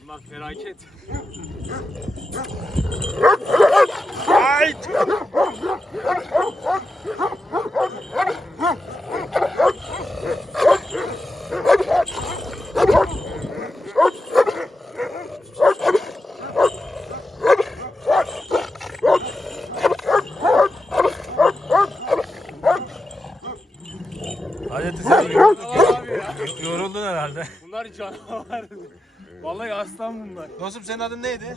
Bunlar felaket. Hayati sen Abi ya. yoruldun herhalde. Bunlar canavar. Vallahi aslan bunlar. Dostum senin adın neydi?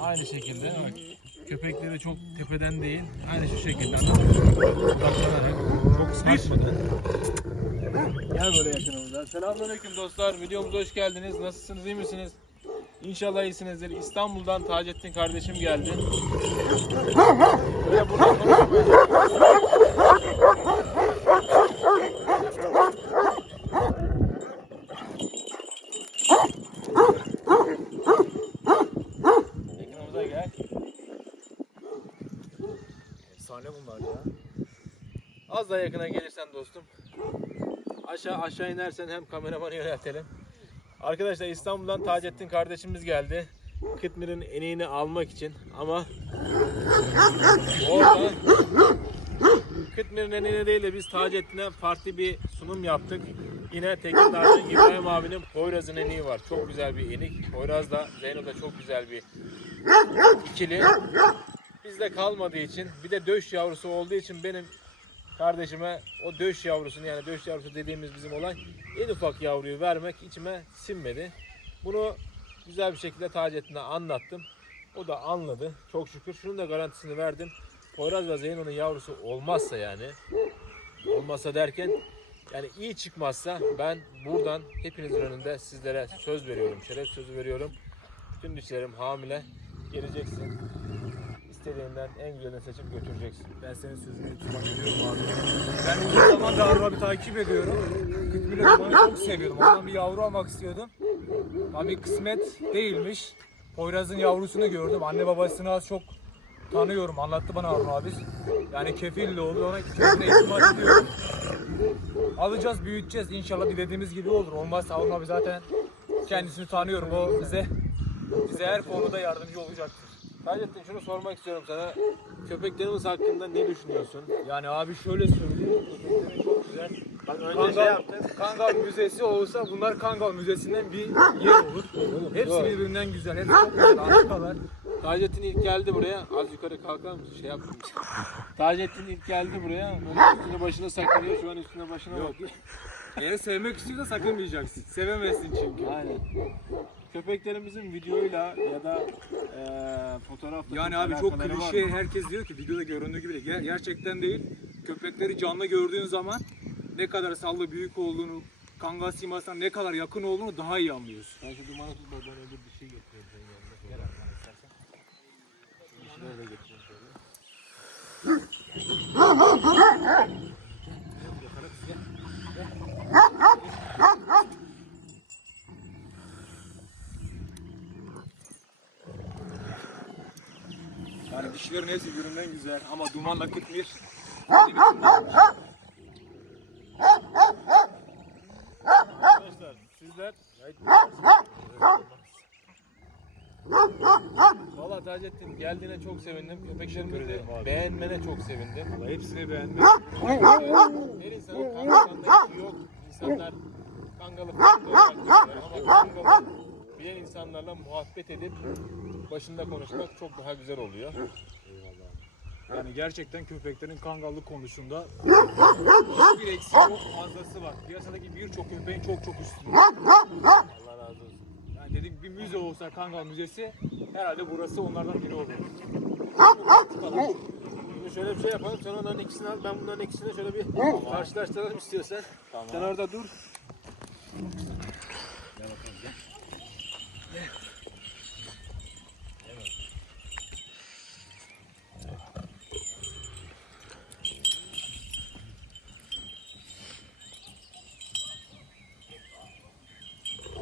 Aynı şekilde bak. Köpekleri çok tepeden değil, aynı şu şekilde odaklanarak, çok sarsmadan. Gel böyle yakınımıza. Selamünaleyküm dostlar. Videomuza hoş geldiniz. Nasılsınız? iyi misiniz? İnşallah iyisinizdir. İstanbul'dan Taceddin kardeşim geldi. Yakınımıza gel. Efsane bunlar ya. Az daha yakına gelirsen dostum. Aşağı aşağı inersen hem kameramanı yöneltelim. Arkadaşlar İstanbul'dan Taceddin kardeşimiz geldi. Kıtmir'in eneğini almak için ama orada Kıtmir'in eneğine değil de biz Taceddin'e farklı bir sunum yaptık. Yine Tekirdağ'da İbrahim abinin Poyraz'ın eneği var. Çok güzel bir enik. Poyraz da Zeyno da çok güzel bir ikili. Bizde kalmadığı için bir de döş yavrusu olduğu için benim kardeşime o döş yavrusunu yani döş yavrusu dediğimiz bizim olay en ufak yavruyu vermek içime sinmedi. Bunu güzel bir şekilde Taceddin'e anlattım. O da anladı. Çok şükür. Şunun da garantisini verdim. Poyraz ve Zeyno'nun yavrusu olmazsa yani olmazsa derken yani iyi çıkmazsa ben buradan hepinizin önünde sizlere söz veriyorum. Şeref sözü veriyorum. Bütün dişlerim hamile. Geleceksin. İstediğinden en güzelini seçip götüreceksin. Ben senin sözünü tutmak ediyorum abi. Ben uzun zamandır abi takip ediyorum. Kıtmir Duman'ı çok seviyordum. Ondan bir yavru almak istiyordum. Abi kısmet değilmiş. Poyraz'ın yavrusunu gördüm. Anne babasını az çok tanıyorum. Anlattı bana Harun abi. Yani kefille oldu. Ona kendine itimat ediyorum. Alacağız, büyüteceğiz. İnşallah dilediğimiz gibi olur. Olmazsa Harun abi zaten kendisini tanıyorum. O bize bize her konuda yardımcı olacaktır. Taceddin şunu sormak istiyorum sana. Köpeklerimiz hakkında ne düşünüyorsun? Yani abi şöyle söyleyeyim. Köpeklerin çok güzel. Bak önce Kangal, şey yaptın. Kangal Müzesi olsa bunlar Kangal Müzesi'nden bir yer olur. Hepsi doğru. birbirinden güzel. Hepsi çok güzel. Harikalar. Taceddin ilk geldi buraya. Az yukarı kalkar mısın? Şey yaptım. Taceddin ilk geldi buraya. Böyle üstüne başına saklanıyor. Şu an üstüne başına Yok. bakıyor. Eğer sevmek istiyorsan sakınmayacaksın. Sevemezsin çünkü. Aynen. Köpeklerimizin videoyla ya da eee fotoğrafla Yani abi çok alakaları var klişe mı? herkes diyor ki videoda göründüğü gibi de Ger- gerçekten değil. Köpekleri canlı gördüğün zaman ne kadar sallı büyük olduğunu, kangal simasına ne kadar yakın olduğunu daha iyi anlıyorsun. Ben şu dumanı tut bak bana öbür bir şey getireyim senin yanına. Gel abi bana istersen. Şu işini öyle getireyim şöyle. Yani dişlerin hepsi birbirinden güzel ama dumanla kıtmir. Arkadaşlar sizler Valla Taceddin geldiğine çok sevindim. Köpeklerimizi beğenmene çok sevindim. Hepsini beğendim. Her insanın kangalında işi yok. İnsanlar kangalı farklı olarak. Ama kangalı bilen insanlarla muhabbet edip başında konuşmak çok daha güzel oluyor. Yani gerçekten köpeklerin kangallık konusunda hiçbir eksiği yok, fazlası var. Piyasadaki birçok köpeğin çok çok üstünde. Allah razı olsun. Yani dedik bir müze olsa kangal müzesi herhalde burası onlardan biri olur. Şimdi şöyle bir şey yapalım. Sen onların ikisini al. Ben bunların ikisini şöyle bir karşılaştıralım istiyorsan. Sen orada dur.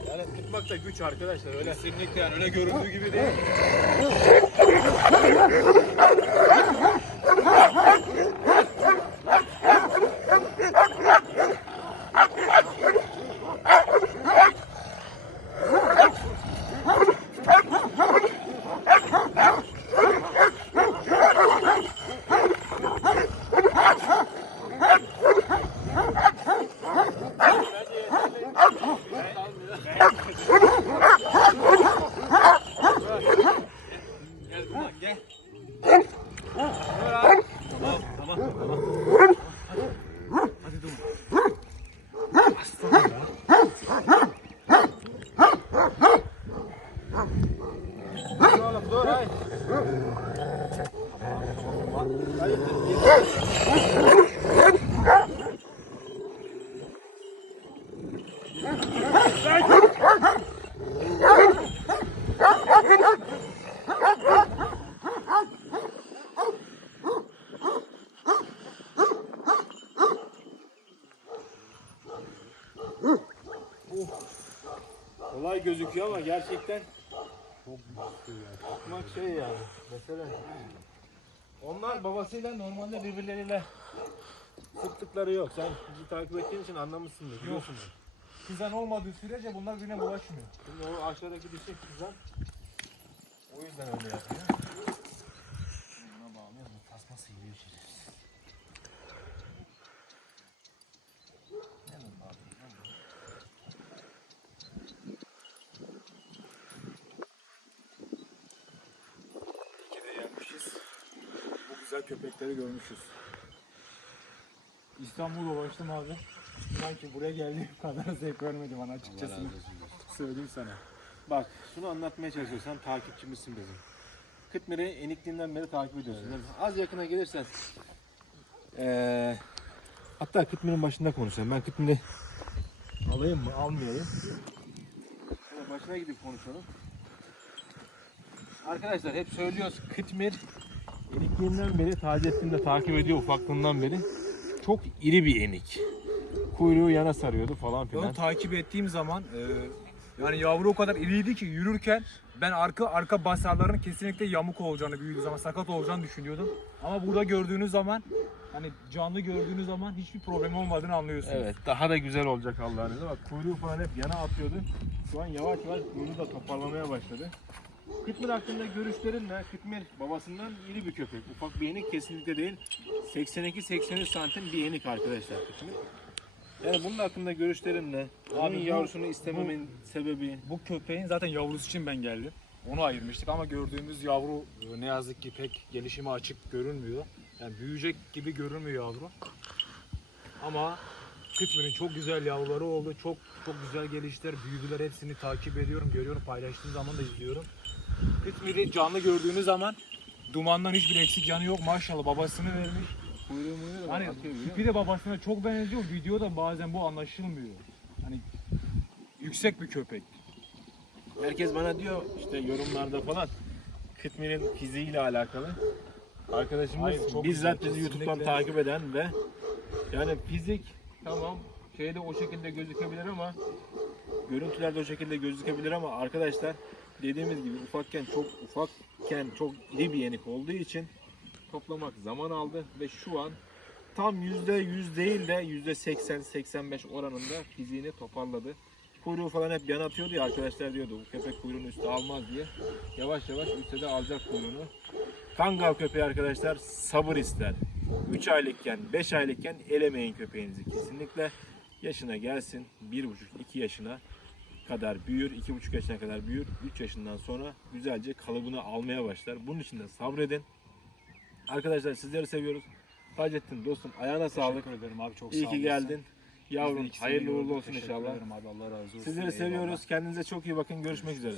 Yani tutmak da güç arkadaşlar öyle. Kesinlikle yani öyle göründüğü gibi değil. 이제. 잡아, 잡아, 잡아. 아직 좀. 왔어. 나 ay. Kolay gözüküyor ama gerçekten Tutmak şey yani. Mesela onlar babasıyla normalde birbirleriyle sıktıkları yok. Sen bizi takip ettiğin için anlamışsındır. Biliyorsundur. Kızan olmadığı sürece bunlar birbirine bulaşmıyor. Şimdi o aşağıdaki dişi kızan o yüzden öyle yapıyor. Buna bağlıyor? Tasması yiyor şerefsiz. Güzel köpekleri görmüşüz. İstanbul dolaştım abi. Sanki buraya geldiğim kadar zevk vermedi bana açıkçası. Söyleyeyim sana. Bak şunu anlatmaya çalışıyorsan takipçimizsin bizim. Kıtmir'i enikliğinden beri takip ediyorsun. değil mi? Az yakına gelirsen eee hatta Kıtmir'in başında konuşalım. Ben Kıtmir'i alayım mı almayayım. Şöyle başına gidip konuşalım. Arkadaşlar hep söylüyoruz Kıtmir enikliğinden beri Taceddin de takip ediyor ufaklığından beri. Çok iri bir enik. Kuyruğu yana sarıyordu falan filan. Onu takip ettiğim zaman e, yani yavru o kadar iriydi ki yürürken ben arka arka basarların kesinlikle yamuk olacağını büyüdüğü zaman sakat olacağını düşünüyordum. Ama burada gördüğünüz zaman hani canlı gördüğünüz zaman hiçbir problem olmadığını anlıyorsunuz. Evet daha da güzel olacak Allah'ın izniyle. Bak kuyruğu falan hep yana atıyordu. Şu an yavaş yavaş kuyruğu da toparlamaya başladı. Kıtmir hakkında görüşlerin ne? Kıtmir babasından iri bir köpek. Ufak bir yenik kesinlikle değil. 82-83 santim bir yenik arkadaşlar Kıtmir. Yani bunun hakkında görüşlerin ne? Abi bu- yavrusunu istememin sebebi. Bu köpeğin zaten yavrusu için ben geldim. Onu ayırmıştık ama gördüğümüz yavru e, ne yazık ki pek gelişime açık görünmüyor. Yani büyüyecek gibi görünmüyor yavru. Ama Kıtmir'in çok güzel yavruları oldu. Çok çok güzel geliştiler. Büyüdüler. Hepsini takip ediyorum, görüyorum. Paylaştığım zaman da izliyorum. Kıtmir'i canlı gördüğünüz zaman dumandan hiçbir eksik yanı yok. Maşallah babasını vermiş. Muyruğu da Hani tipi de babasına çok benziyor. Videoda bazen bu anlaşılmıyor. Hani yüksek bir köpek. Herkes bana diyor işte yorumlarda falan Kıtmir'in fiziğiyle alakalı. Arkadaşımız Hayır, çok bizzat bizi YouTube'dan takip eden ve yani fizik tamam şeyde o şekilde gözükebilir ama görüntülerde o şekilde gözükebilir ama arkadaşlar dediğimiz gibi ufakken çok ufakken çok iri bir yenik olduğu için toplamak zaman aldı ve şu an tam yüzde yüz değil de yüzde 80-85 oranında fiziğini toparladı. Kuyruğu falan hep yan atıyordu ya arkadaşlar diyordu bu köpek kuyruğunu üstü almaz diye. Yavaş yavaş üstte de alacak kuyruğunu. Kangal köpeği arkadaşlar sabır ister. 3 aylıkken 5 aylıkken elemeyin köpeğinizi kesinlikle. Yaşına gelsin 1,5-2 yaşına kadar büyür, 2,5 yaşına kadar büyür. 3 yaşından sonra güzelce kalıbını almaya başlar. Bunun için de sabredin. Arkadaşlar sizleri seviyoruz. Hacettin dostum ayağına sağlık. Teşekkür ederim abi çok İyi sağ ki olasın. geldin. Yavrum hayırlı uğurlu olsun Teşekkür inşallah. ederim abi Allah razı olsun. Sizleri Eyvallah. seviyoruz. Kendinize çok iyi bakın. Görüşmek üzere.